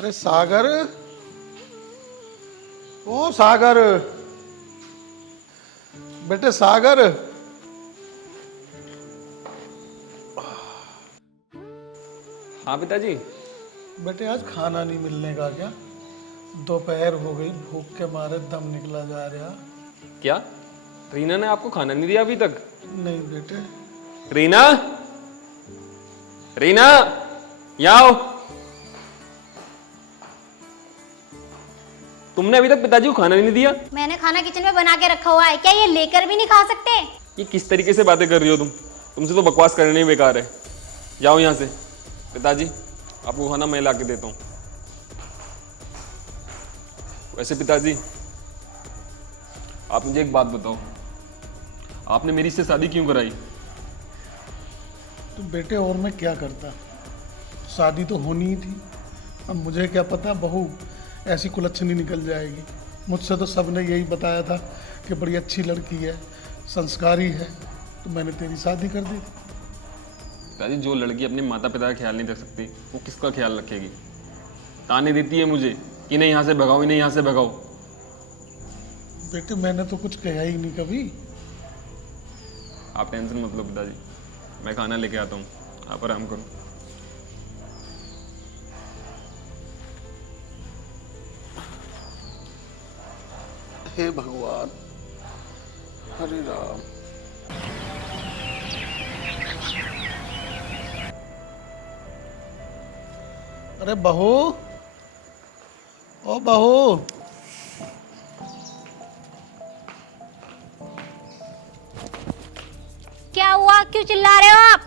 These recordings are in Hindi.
अरे सागर, ओ सागर, बेटे सागर। हाँ पिताजी। बेटे आज खाना नहीं मिलने का क्या? दोपहर हो गई, भूख के मारे दम निकला जा रहा। क्या रीना ने आपको खाना नहीं दिया अभी तक? नहीं बेटे। रीना, रीना, यहाँ आओ। तुमने अभी तक पिताजी को खाना नहीं दिया? मैंने खाना किचन में बना के रखा हुआ है, क्या ये लेकर भी नहीं खा सकते? ये किस तरीके से बातें कर रही हो तुम? तुमसे तो बकवास करने ही बेकार है। जाओ यहाँ से। पिताजी आपको खाना मैं ला के देता हूँ। वैसे पिताजी आप मुझे एक बात बताओ, आपने मेरी से शादी क्यों कराई? तो बेटे और मैं क्या करता, शादी तो होनी ही थी। अब मुझे क्या पता बहू ऐसी कुलच्छनी निकल जाएगी। मुझसे तो सबने यही बताया था कि बड़ी अच्छी लड़की है, संस्कारी है, तो मैंने तेरी शादी कर दी थी। पिताजी जो लड़की अपने माता पिता का ख्याल नहीं रख सकती वो किसका ख्याल रखेगी? ताने देती है मुझे कि नहीं यहाँ से भगाओ, नहीं यहाँ से भगाओ। बेटे मैंने तो कुछ कहा ही नहीं कभी। आप टेंशन मत लो पिताजी, मैं खाना लेके आता हूँ, आप आराम करो। हे भगवान, हरे राम। अरे बहू, ओ बहू, क्या हुआ, क्यों चिल्ला रहे हो आप?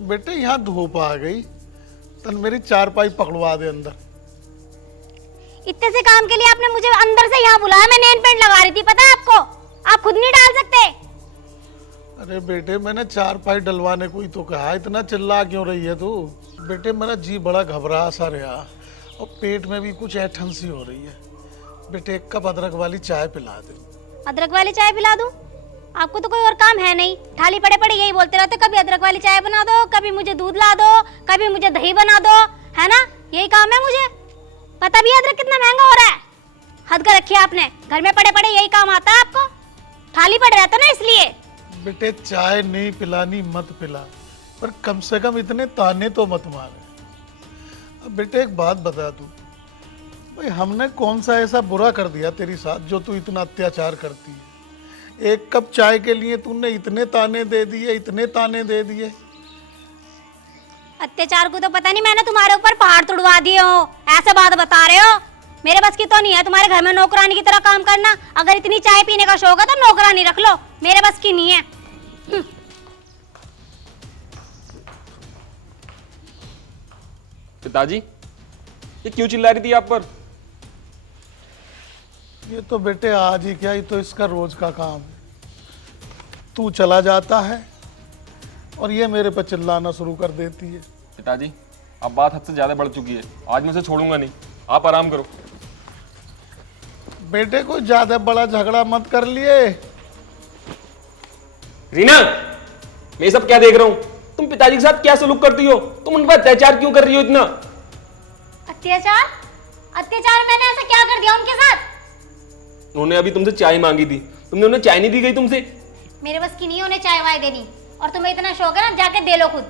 बेटे यहाँ धूप आ गई, तन मेरी चारपाई पकड़वा दे अंदर। इतने से काम के लिए आपने मुझे अंदर से यहाँ बुलाया? मैं नेल पेंट लगा रही थी, पता है आपको? आप खुद नहीं डाल सकते? अरे बेटे मैंने चारपाई डलवाने को ही तो कहा, इतना चिल्ला क्यों रही है तू? बेटे मेरा जी बड़ा घबरा सा रहा और पेट में भी कुछ ऐठन सी हो रही है। बेटे एक कप अदरक वाली चाय पिला दे। अदरक वाली चाय पिला दूं? आपको तो कोई और काम है नहीं, थाली पड़े पड़े यही बोलते रहते, कभी अदरक वाली चाय बना दो, कभी मुझे दूध ला दो, कभी मुझे दही बना दो, है ना? यही काम है मुझे। पता भी है अदरक कितना महंगा हो रहा है? हद कर रखी है आपने, घर में पड़े पड़े यही काम आता है आपको? थाली पड़ रहता ना इसलिए। बेटे चाय नहीं पिलानी मत पिला, पर कम से कम इतने ताने तो मत मारे। अब बेटे एक बात बता तू, भाई हमने कौन सा ऐसा बुरा कर दिया तेरी साथ जो तू इतना अत्याचार करती है? एक कप चाय के लिए तूने इतने ताने दे दिए, इतने ताने दे दिए। अत्याचार को तो पता नहीं, मैंने तुम्हारे ऊपर पहाड़ तुड़वा दिए हो, ऐसे बात बता रहे हो? मेरे बस की तो नहीं है तुम्हारे घर में नौकरानी की तरह काम करना। अगर इतनी चाय पीने का शौक है तो नौकरानी रख लो, मेरे बस की नहीं है। पिताजी ये क्यों चिल्ला रही थी आप पर? ये तो बेटे आज ही क्या, ये तो इसका रोज का काम है। तू चला जाता है और ये मेरे पर चिल्लाना शुरू कर देती है। पिताजी अब बात हद से ज्यादा बढ़ चुकी है, आज मैं उसे छोड़ूंगा नहीं, आप आराम करो। बेटे को ज्यादा बड़ा झगड़ा मत कर लिए। रीना मैं ये सब क्या देख रहा हूँ? तुम पिताजी के साथ क्या सलूक करती हो? तुम उन पर अत्याचार क्यों कर रही हो इतना? अत्याचार? अत्याचार मैंने ऐसा क्या कर दिया उनके साथ? उन्होंने अभी तुमसे चाय मांगी थी, तुमने उन्हें चाय नहीं दी गई तुमसे? मेरे बस की नहीं है उन्हें चाय वाय देनी, और तुम्हें इतना शौक है ना, जाके दे लो खुद।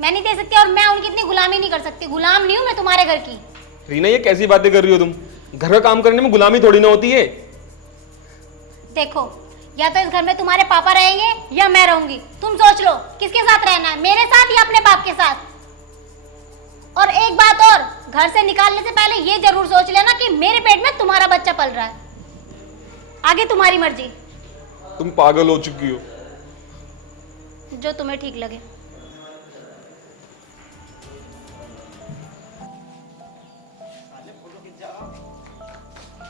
मैं नहीं दे सकती और मैं उनकी इतनी गुलामी नहीं कर सकती। गुलाम नहीं हूं मैं तुम्हारे घर की। रीना ये कैसी बातें कर रही हो तुम? घर का काम करने में गुलामी थोड़ी ना होती है। देखो, या तो इस घर में तुम्हारे पापा रहेंगे या मैं रहूंगी। तुम सोच लो किसके साथ रहना है, मेरे साथ या अपने बाप के साथ। और एक बात और, घर से निकालने से पहले ये जरूर सोच लेना कि मेरे पेट में तुम्हारा बच्चा पल रहा है। आगे तुम्हारी मर्जी। तुम पागल हो चुकी हो। जो तुम्हें ठीक लगे।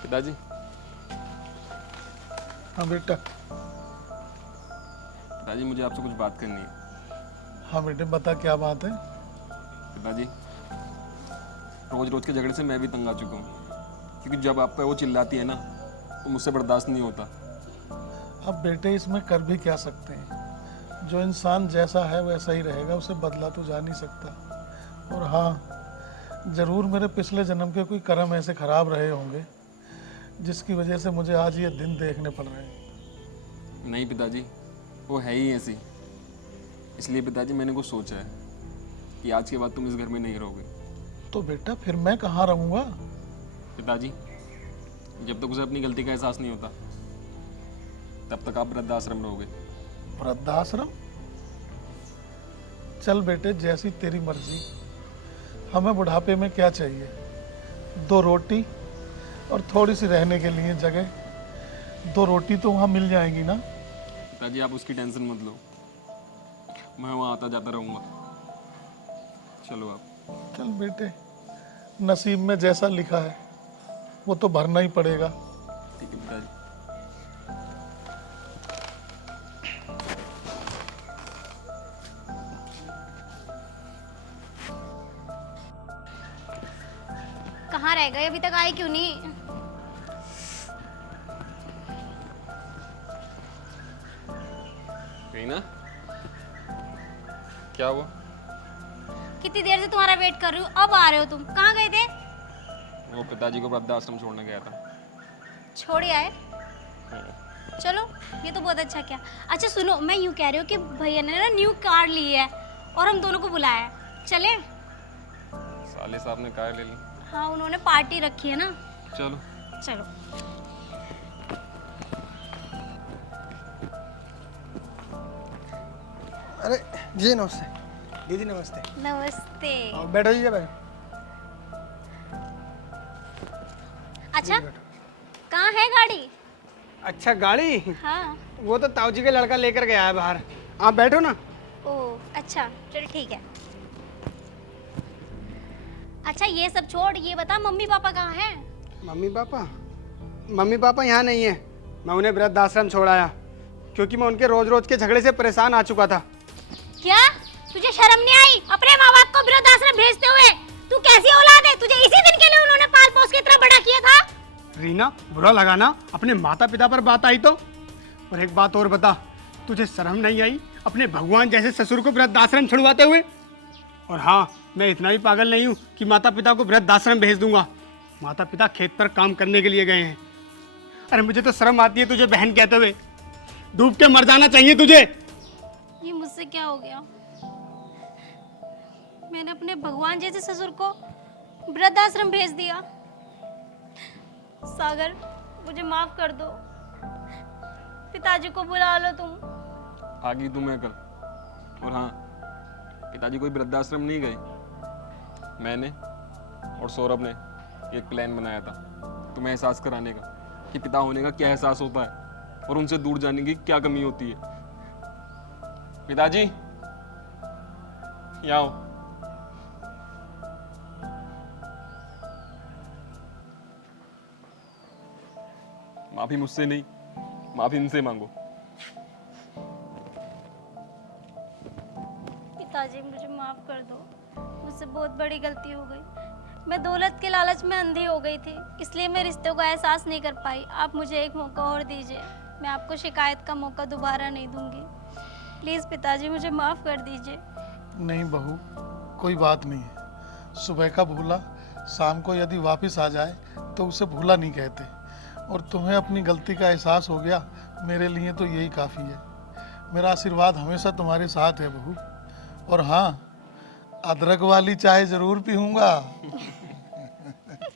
पिताजी। हाँ बेटा। पिताजी मुझे आपसे कुछ बात करनी है। हाँ बेटे बता क्या बात है? पिताजी रोज रोज के झगड़े से मैं भी तंग आ चुका हूँ, क्योंकि जब आप पे वो चिल्लाती है ना तो मुझसे बर्दाश्त नहीं होता। अब बेटे इसमें कर भी क्या सकते हैं, जो इंसान जैसा है वैसा ही रहेगा, उसे बदला तो जा नहीं सकता। और हाँ, जरूर मेरे पिछले जन्म के कोई कर्म ऐसे खराब रहे होंगे जिसकी वजह से मुझे आज ये दिन देखने पड़ रहे हैं। नहीं पिताजी, वो है ही ऐसी। इसलिए पिताजी मैंने कुछ सोचा है कि आज के बाद तुम इस घर में नहीं रहोगे। तो बेटा फिर मैं कहाँ रहूँगा? पिताजी, जब तक उसे अपनी गलती का एहसास नहीं होता तब तक आप वृद्धाश्रम रहोगे। वृद्धाश्रम? चल बेटे, जैसी तेरी मर्जी। हमें बुढ़ापे में क्या चाहिए? 2 रोटी और थोड़ी सी रहने के लिए जगह। 2 रोटी तो वहाँ मिल जाएंगी ना? पिताजी आप उसकी टेंशन मत लो, मैं वहाँ आता जाता रहूँगा। चलो आप। चल बेटे, नसीब में जैसा लिखा है वो तो भरना ही पड़ेगा। ठीक है पिताजी। कहाँ रह गए? अभी तक आए क्यों नहीं? रीना, क्या हुआ? कितनी देर से तुम्हारा वेट कर रही हूँ, अब आ रहे हो तुम। कहाँ गए थे? वो पिताजी को वृद्धाश्रम छोड़ने गया था। छोड़ आए? चलो, ये तो बहुत अच्छा किया। अच्छा सुनो, मैं यूँ कह रही हूँ कि भैया ने ना न्यू कार ली है और हम दोनों को बुलाया है। चले? साले साहब ने कार ले ली। हाँ, उन्होंने पार्टी रखी है ना। चलो। चलो। अरे जी नमस्ते। दीदी नमस्ते। नमस्ते। और बैठो जी, बैठो। अच्छा, कहाँ है गाड़ी? अच्छा गाड़ी, हाँ। वो तो ताऊ जी का लड़का लेकर गया है बाहर। आप बैठो ना। ओ अच्छा, चल ठीक है। अच्छा ये सब छोड़, ये बता मम्मी पापा कहाँ हैं? मम्मी पापा यहाँ नहीं है। मैं उन्हें वृद्धाश्रम छोड़ाया क्योंकि मैं उनके रोज रोज के झगड़े से परेशान आ चुका था। क्या तुझे शर्म नहीं आई अपने माँ बाप को वृद्धाश्रम भेजते हुए? तू कैसी औलाद है? तुझे इसी दिन के लिए उन्होंने पाल पोस के इतना बड़ा किया था। रीना, बुरा लगा ना अपने माता पिता पर बात आई तो? और एक बात और बता, तुझे शर्म नहीं आई अपने भगवान जैसे ससुर को वृद्धाश्रम छुड़वाते हुए? और हाँ, मैं इतना भी पागल नहीं हूँ कि माता पिता को वृद्धाश्रम भेज दूंगा। माता पिता खेत पर काम करने के लिए गए हैं। अरे मुझे तो शर्म आती है तुझे बहन कहते हुए। डूब के मर जाना चाहिए तुझे। ये मुझसे क्या हो गया? मैंने अपने भगवान जैसे ससुर को वृद्धाश्रम भेज दिया। सागर, मुझे माफ कर दो। पिताजी को बुला लो तुम। आ गई तू मैं कल। और हाँ, पिताजी कोई वृद्धाश्रम नहीं गए। मैंने और सौरभ ने एक प्लान बनाया था तुम्हें एहसास कराने का कि पिता होने का क्या एहसास होता है और उनसे दूर जाने की क्या कमी होती है। पिताजी, यहाँ आओ। माफी मुझसे नहीं, माफी इनसे मांगो। पिताजी मुझे माफ कर दो, मुझसे बहुत बड़ी गलती हो गई। मैं दौलत के लालच में अंधी हो गई थी, इसलिए मैं रिश्तों का एहसास नहीं कर पाई। आप मुझे एक मौका और दीजिए, मैं आपको शिकायत का मौका दोबारा नहीं दूंगी। प्लीज़ पिताजी मुझे माफ़ कर दीजिए। नहीं बहू, कोई बात नहीं है। सुबह का भूला शाम को यदि वापस आ जाए तो उसे भूला नहीं कहते। और तुम्हें अपनी गलती का एहसास हो गया, मेरे लिए तो यही काफ़ी है। मेरा आशीर्वाद हमेशा तुम्हारे साथ है बहू। और हाँ, अदरक वाली चाय ज़रूर पीऊँगा।